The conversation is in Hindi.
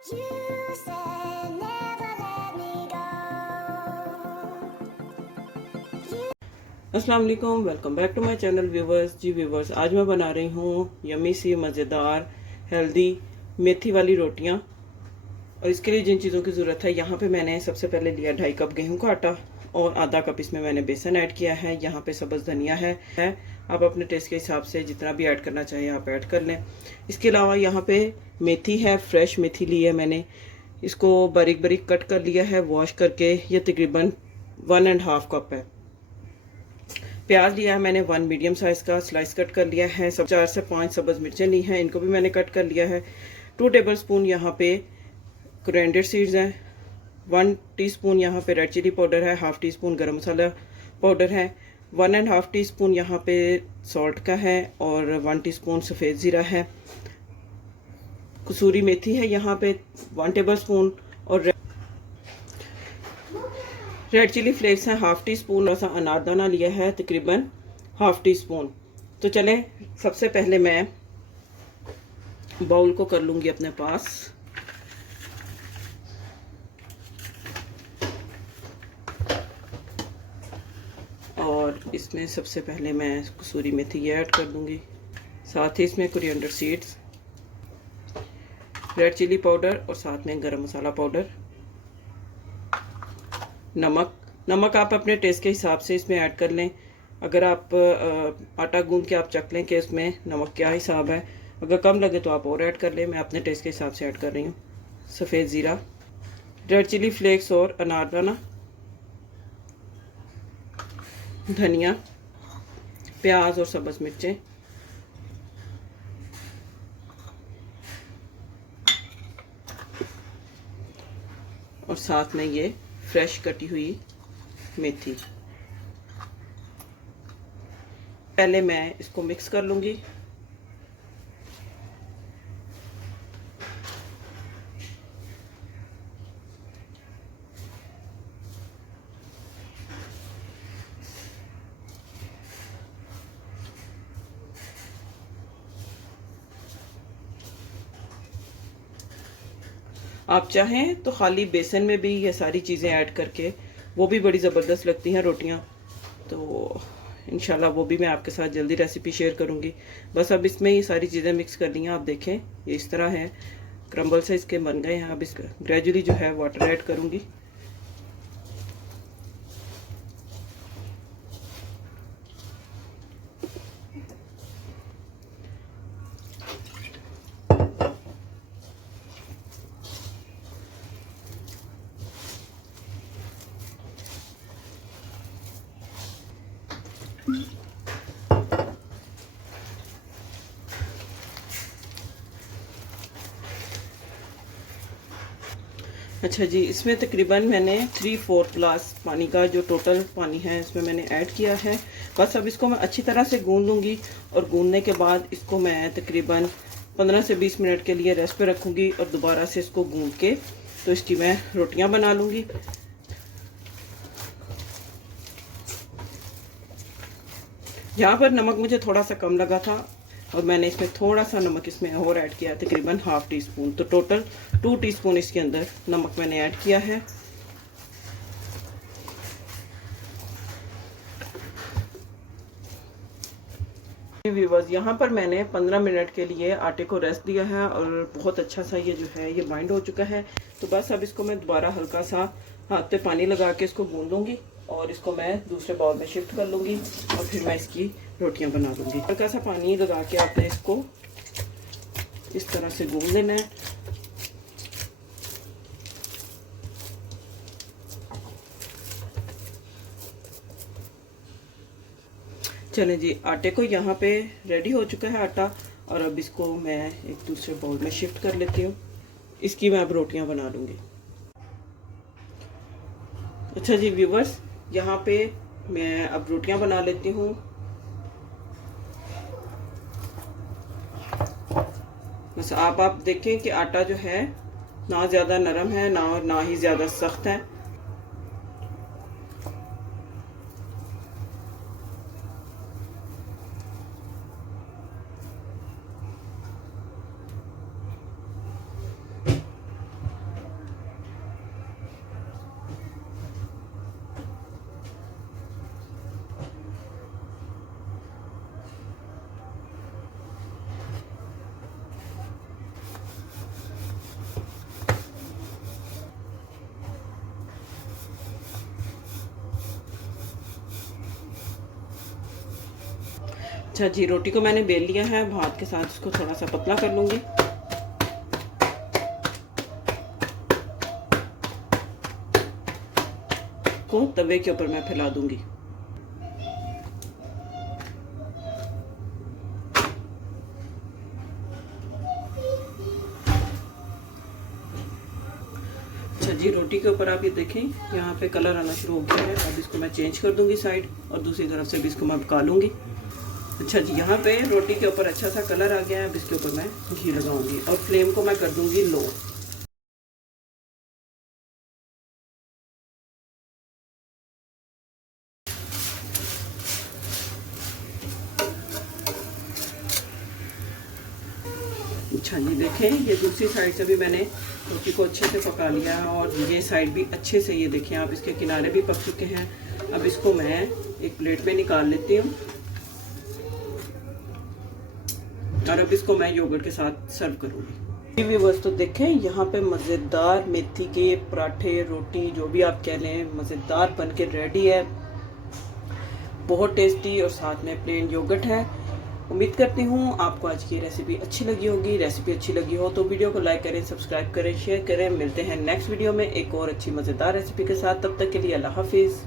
You said never let me go. अस्सलाम वालेकुम, welcome back to my channel viewers. जी व्यूवर्स, आज मैं बना रही हूँ यमी सी मज़ेदार हेल्दी मेथी वाली रोटियाँ। और इसके लिए जिन चीज़ों की ज़रूरत है, यहाँ पे मैंने सबसे पहले लिया 2.5 कप गेहूं का आटा और आधा कप इसमें मैंने बेसन ऐड किया है। यहाँ पे सब्ज़ धनिया है। आप अपने टेस्ट के हिसाब से जितना भी ऐड करना चाहिए आप ऐड कर लें। इसके अलावा यहाँ पे मेथी है, फ्रेश मेथी ली है मैंने। इसको बारीक बारीक कट कर लिया है वॉश करके। ये तकरीबन 1.5 कप है। प्याज लिया है मैंने 1 मीडियम साइज का, स्लाइस कट कर लिया है। सब 4 से 5 सब्ज़ मिर्चें ली हैं, इनको भी मैंने कट कर लिया है। 2 टेबल स्पून यहाँ पे कोरिएंडर सीड्स हैं। 1 टीस्पून यहाँ पे रेड चिली पाउडर है। हाफ टी स्पून गरम मसाला पाउडर है। 1.5 टीस्पून यहाँ पे सॉल्ट का है और 1 टीस्पून सफ़ेद ज़ीरा है। कसूरी मेथी है यहाँ पे 1 टेबल स्पून। और रेड चिली फ्लेक्स हैं हाफ टी स्पून। और सा अनारदाना लिया है तकरीबन हाफ टी स्पून। तो चलें, सबसे पहले मैं बाउल को कर लूँगी अपने पास। और इसमें सबसे पहले मैं कसूरी मेथी ऐड कर दूँगी, साथ ही इसमें coriander seeds, red chilli powder और साथ में गरम मसाला पाउडर, नमक आप अपने टेस्ट के हिसाब से इसमें ऐड कर लें। अगर आप आटा गूंद के आप चख लें कि इसमें नमक क्या हिसाब है, अगर कम लगे तो आप और ऐड कर लें। मैं अपने टेस्ट के हिसाब से ऐड कर रही हूँ। सफ़ेद ज़ीरा, रेड चिली फ्लेक्स और अनारदाना, धनिया, प्याज और सब्ज़ मिर्चें, और साथ में ये फ्रेश कटी हुई मेथी। पहले मैं इसको मिक्स कर लूँगी। आप चाहें तो खाली बेसन में भी ये सारी चीज़ें ऐड करके वो भी बड़ी ज़बरदस्त लगती हैं रोटियां। तो इंशाल्लाह वो भी मैं आपके साथ जल्दी रेसिपी शेयर करूंगी। बस अब इसमें ये सारी चीज़ें मिक्स कर ली हैं। आप देखें ये इस तरह है, क्रम्बल से इसके बन गए हैं। अब इस ग्रेजुअली जो है वाटर ऐड करूंगी। अच्छा जी, इसमें तकरीबन मैंने 3/4 ग्लास पानी का जो टोटल पानी है इसमें मैंने ऐड किया है। बस अब इसको मैं अच्छी तरह से गूंद लूँगी और गूंदने के बाद इसको मैं तकरीबन 15 से 20 मिनट के लिए रेस्ट पे रखूँगी और दोबारा से इसको गूंद के तो इसकी मैं रोटियां बना लूँगी। यहाँ पर नमक मुझे थोड़ा सा कम लगा था और मैंने इसमें थोड़ा सा नमक इसमें और ऐड किया, तकरीबन हाफ टी स्पून। तो टोटल 2 टीस्पून इसके अंदर नमक मैंने ऐड किया है। व्यूवर्स, यहाँ पर मैंने 15 मिनट के लिए आटे को रेस्ट दिया है और बहुत अच्छा सा ये जो है ये बाइंड हो चुका है। तो बस अब इसको मैं दोबारा हल्का सा हाथ पे पानी लगा के इसको गूंदूंगी और इसको मैं दूसरे बाउल में शिफ्ट कर लूँगी और फिर मैं इसकी रोटियां बना लूँगी। हल्का सा पानी लगा के आपने इसको इस तरह से गूंद लेना है। चलें जी, आटे को यहाँ पे रेडी हो चुका है आटा और अब इसको मैं एक दूसरे बाउल में शिफ्ट कर लेती हूँ। इसकी मैं अब रोटियां बना लूँगी। अच्छा जी व्यूवर्स, यहाँ पे मैं अब रोटियां बना लेती हूँ। बस आप देखें कि आटा जो है ना ज़्यादा नरम है ना ही ज़्यादा सख्त है। अच्छा जी, रोटी को मैंने बेल लिया है, हाथ के साथ इसको थोड़ा सा पतला कर लूंगी। को तवे के ऊपर मैं फैला दूंगी। अच्छा जी, रोटी के ऊपर आप ये देखें यहाँ पे कलर आना शुरू हो गया है। अब इसको मैं चेंज कर दूंगी साइड, और दूसरी तरफ से भी इसको मैं पका लूंगी। अच्छा जी, यहाँ पे रोटी के ऊपर अच्छा सा कलर आ गया है। अब इसके ऊपर मैं घी लगाऊंगी और फ्लेम को मैं कर दूंगी लो। अच्छा जी, देखें ये दूसरी साइड से भी मैंने रोटी को अच्छे से पका लिया है, और ये साइड भी अच्छे से, ये देखें आप, इसके किनारे भी पक चुके हैं। अब इसको मैं एक प्लेट में निकाल लेती हूँ, और अब इसको मैं योगर्ट के साथ सर्व करूँगी। व्यूअर्स, तो देखें यहाँ पे मज़ेदार मेथी के पराठे, रोटी, जो भी आप कह लें, मज़ेदार बन के रेडी है। बहुत टेस्टी, और साथ में प्लेन योगर्ट है। उम्मीद करती हूँ आपको आज की रेसिपी अच्छी लगी होगी। रेसिपी अच्छी लगी हो तो वीडियो को लाइक करें, सब्सक्राइब करें, शेयर करें। मिलते हैं नेक्स्ट वीडियो में एक और अच्छी मज़ेदार रेसिपी के साथ। तब तक के लिए अल्लाह हाफिज़।